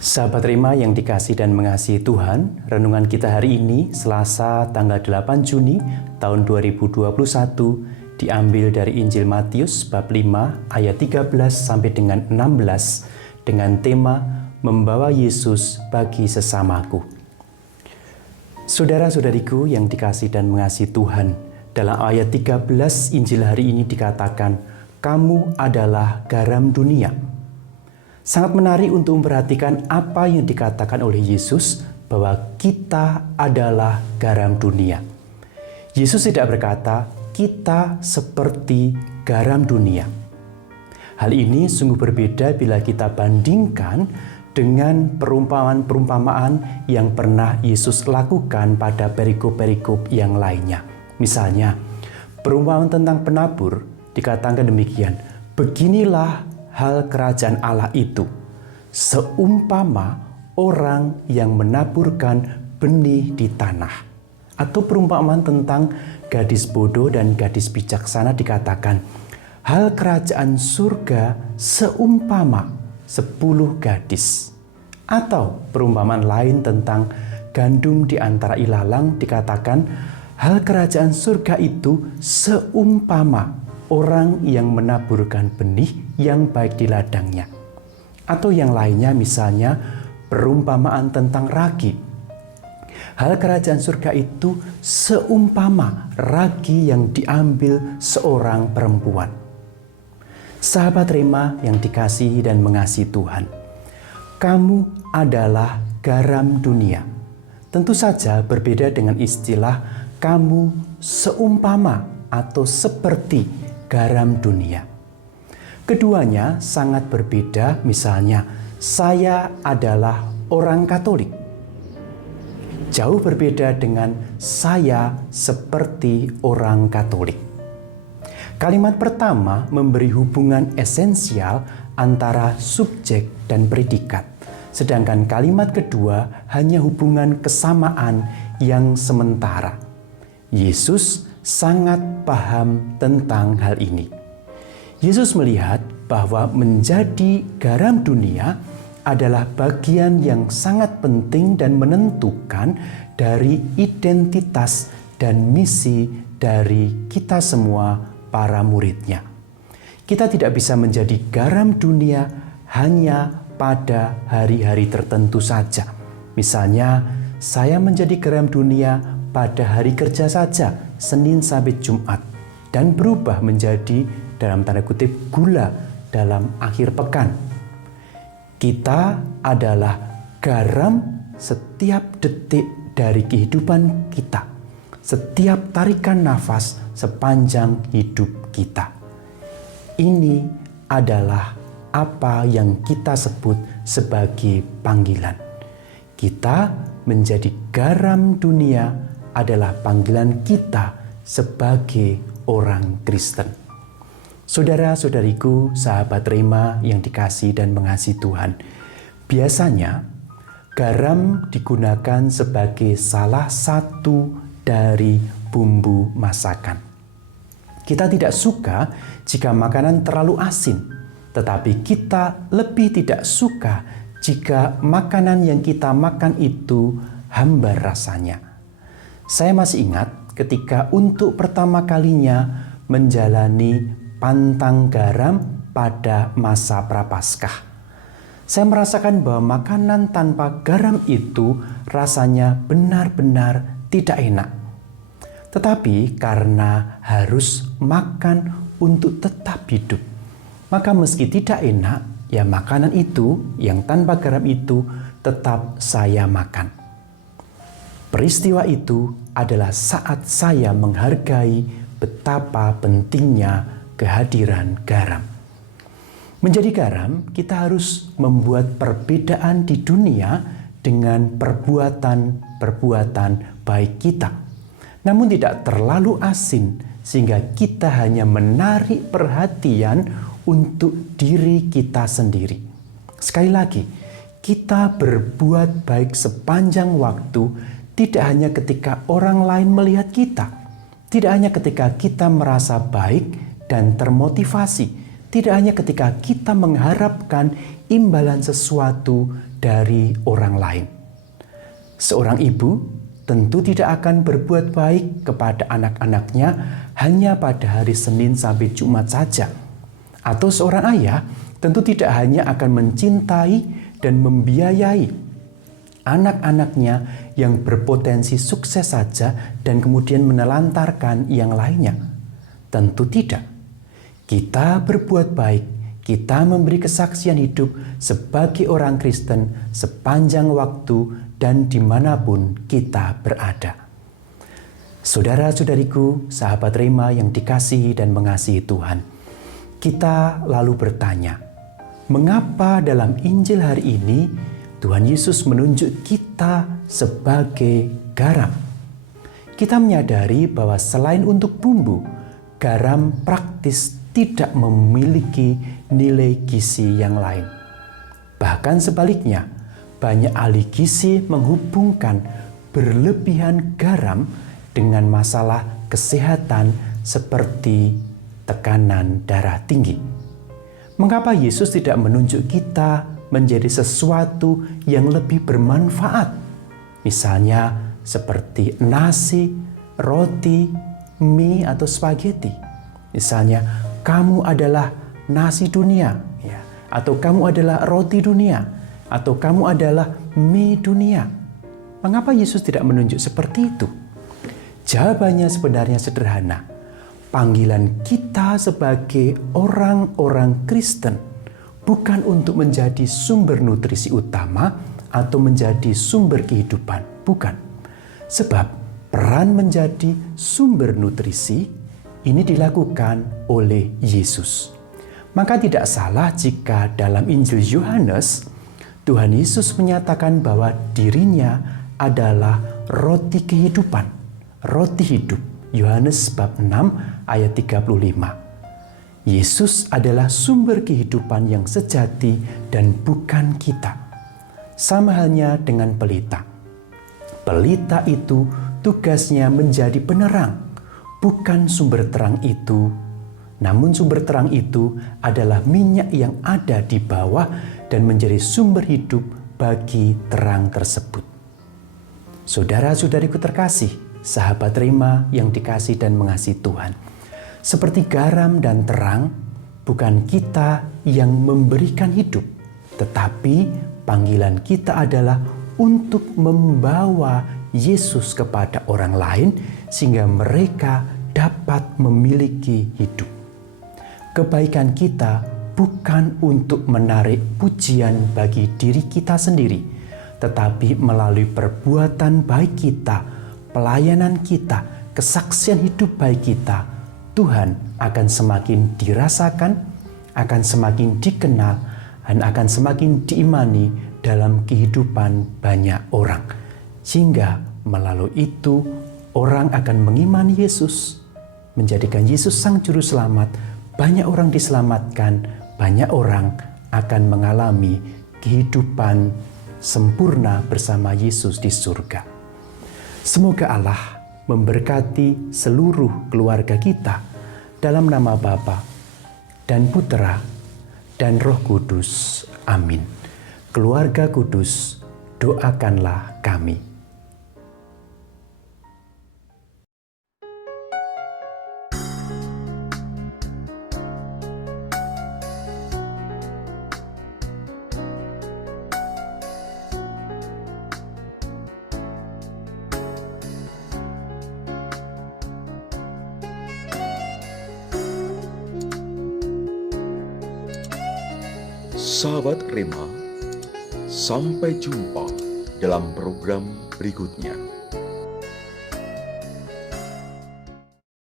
Sahabat Rema yang dikasih dan mengasihi Tuhan, renungan kita hari ini Selasa tanggal 8 Juni tahun 2021 diambil dari Injil Matius bab 5 ayat 13 sampai dengan 16 dengan tema Membawa Yesus bagi sesamaku. Saudara-saudariku yang dikasih dan mengasihi Tuhan, dalam ayat 13 Injil hari ini dikatakan, "Kamu adalah garam dunia." Sangat menarik untuk memperhatikan apa yang dikatakan oleh Yesus bahwa kita adalah garam dunia. Yesus tidak berkata, kita seperti garam dunia. Hal ini sungguh berbeda bila kita bandingkan dengan perumpamaan-perumpamaan yang pernah Yesus lakukan pada perikop-perikop yang lainnya. Misalnya, perumpamaan tentang penabur dikatakan demikian, beginilah hal kerajaan Allah itu, seumpama orang yang menaburkan benih di tanah. Atau perumpamaan tentang gadis bodoh dan gadis bijaksana dikatakan, hal kerajaan surga seumpama 10 gadis. Atau perumpamaan lain tentang gandum di antara ilalang dikatakan, hal kerajaan surga itu seumpama orang yang menaburkan benih yang baik di ladangnya. Atau yang lainnya misalnya perumpamaan tentang ragi. Hal kerajaan surga itu seumpama ragi yang diambil seorang perempuan. Sahabat Rema yang dikasihi dan mengasihi Tuhan, kamu adalah garam dunia. Tentu saja berbeda dengan istilah kamu seumpama atau seperti garam dunia. Keduanya sangat berbeda. Misalnya, saya adalah orang Katolik. Jauh berbeda dengan saya seperti orang Katolik. Kalimat pertama memberi hubungan esensial antara subjek dan predikat. Sedangkan kalimat kedua hanya hubungan kesamaan yang sementara. Yesus sangat paham tentang hal ini. Yesus melihat bahwa menjadi garam dunia adalah bagian yang sangat penting dan menentukan dari identitas dan misi dari kita semua para muridnya. Kita tidak bisa menjadi garam dunia hanya pada hari-hari tertentu saja. Misalnya, saya menjadi garam dunia pada hari kerja saja, Senin sampai Jumat, dan berubah menjadi dalam tanda kutip gula dalam akhir pekan. Kita adalah garam setiap detik dari kehidupan kita, setiap tarikan nafas sepanjang hidup kita. Ini adalah apa yang kita sebut sebagai panggilan. Kita menjadi garam dunia adalah panggilan kita sebagai orang Kristen. Saudara-saudariku, sahabat Rema yang dikasihi dan mengasihi Tuhan, biasanya garam digunakan sebagai salah satu dari bumbu masakan. Kita tidak suka jika makanan terlalu asin, tetapi kita lebih tidak suka jika makanan yang kita makan itu hambar rasanya. Saya masih ingat ketika untuk pertama kalinya menjalani pantang garam pada masa Prapaskah. Saya merasakan bahwa makanan tanpa garam itu rasanya benar-benar tidak enak. Tetapi karena harus makan untuk tetap hidup, maka meski tidak enak, ya makanan itu yang tanpa garam itu tetap saya makan. Peristiwa itu adalah saat saya menghargai betapa pentingnya kehadiran garam. Menjadi garam, kita harus membuat perbedaan di dunia dengan perbuatan-perbuatan baik kita. Namun tidak terlalu asin sehingga kita hanya menarik perhatian untuk diri kita sendiri. Sekali lagi, kita berbuat baik sepanjang waktu, tidak hanya ketika orang lain melihat kita, tidak hanya ketika kita merasa baik dan termotivasi, tidak hanya ketika kita mengharapkan imbalan sesuatu dari orang lain. Seorang ibu tentu tidak akan berbuat baik kepada anak-anaknya hanya pada hari Senin sampai Jumat saja. Atau seorang ayah tentu tidak hanya akan mencintai dan membiayai anak-anaknya yang berpotensi sukses saja dan kemudian menelantarkan yang lainnya. Tentu tidak. Kita berbuat baik, kita memberi kesaksian hidup sebagai orang Kristen sepanjang waktu dan dimanapun kita berada. Saudara-saudariku, sahabat Rema yang dikasihi dan mengasihi Tuhan, kita lalu bertanya, mengapa dalam Injil hari ini Tuhan Yesus menunjuk kita sebagai garam? Kita menyadari bahwa selain untuk bumbu, garam praktis tidak memiliki nilai gizi yang lain. Bahkan sebaliknya, banyak ahli gizi menghubungkan berlebihan garam dengan masalah kesehatan seperti tekanan darah tinggi. Mengapa Yesus tidak menunjuk kita menjadi sesuatu yang lebih bermanfaat? Misalnya seperti nasi, roti, mie, atau spaghetti. Misalnya, kamu adalah nasi dunia, ya, atau kamu adalah roti dunia, atau kamu adalah mie dunia. Mengapa Yesus tidak menunjuk seperti itu? Jawabannya sebenarnya sederhana. Panggilan kita sebagai orang-orang Kristen bukan untuk menjadi sumber nutrisi utama atau menjadi sumber kehidupan, bukan. Sebab peran menjadi sumber nutrisi ini dilakukan oleh Yesus. Maka tidak salah jika dalam Injil Yohanes Tuhan Yesus menyatakan bahwa dirinya adalah roti kehidupan, roti hidup. Yohanes bab 6 ayat 35. Yesus adalah sumber kehidupan yang sejati dan bukan kita. Sama halnya dengan pelita. Pelita itu tugasnya menjadi penerang, bukan sumber terang itu. Namun sumber terang itu adalah minyak yang ada di bawah dan menjadi sumber hidup bagi terang tersebut. Saudara-saudariku terkasih, sahabat Rema yang dikasih dan mengasihi Tuhan. Seperti garam dan terang, bukan kita yang memberikan hidup, tetapi panggilan kita adalah untuk membawa Yesus kepada orang lain sehingga mereka dapat memiliki hidup. Kebaikan kita bukan untuk menarik pujian bagi diri kita sendiri, tetapi melalui perbuatan baik kita, pelayanan kita, kesaksian hidup baik kita, Tuhan akan semakin dirasakan, akan semakin dikenal, dan akan semakin diimani dalam kehidupan banyak orang. Sehingga melalui itu orang akan mengimani Yesus, menjadikan Yesus Sang Juru Selamat. Banyak orang diselamatkan, banyak orang akan mengalami kehidupan sempurna bersama Yesus di surga. Semoga Allah memberkati seluruh keluarga kita dalam nama Bapa dan Putera dan Roh Kudus. Amin. Keluarga kudus, doakanlah kami. Sahabat Rema, sampai jumpa dalam program berikutnya.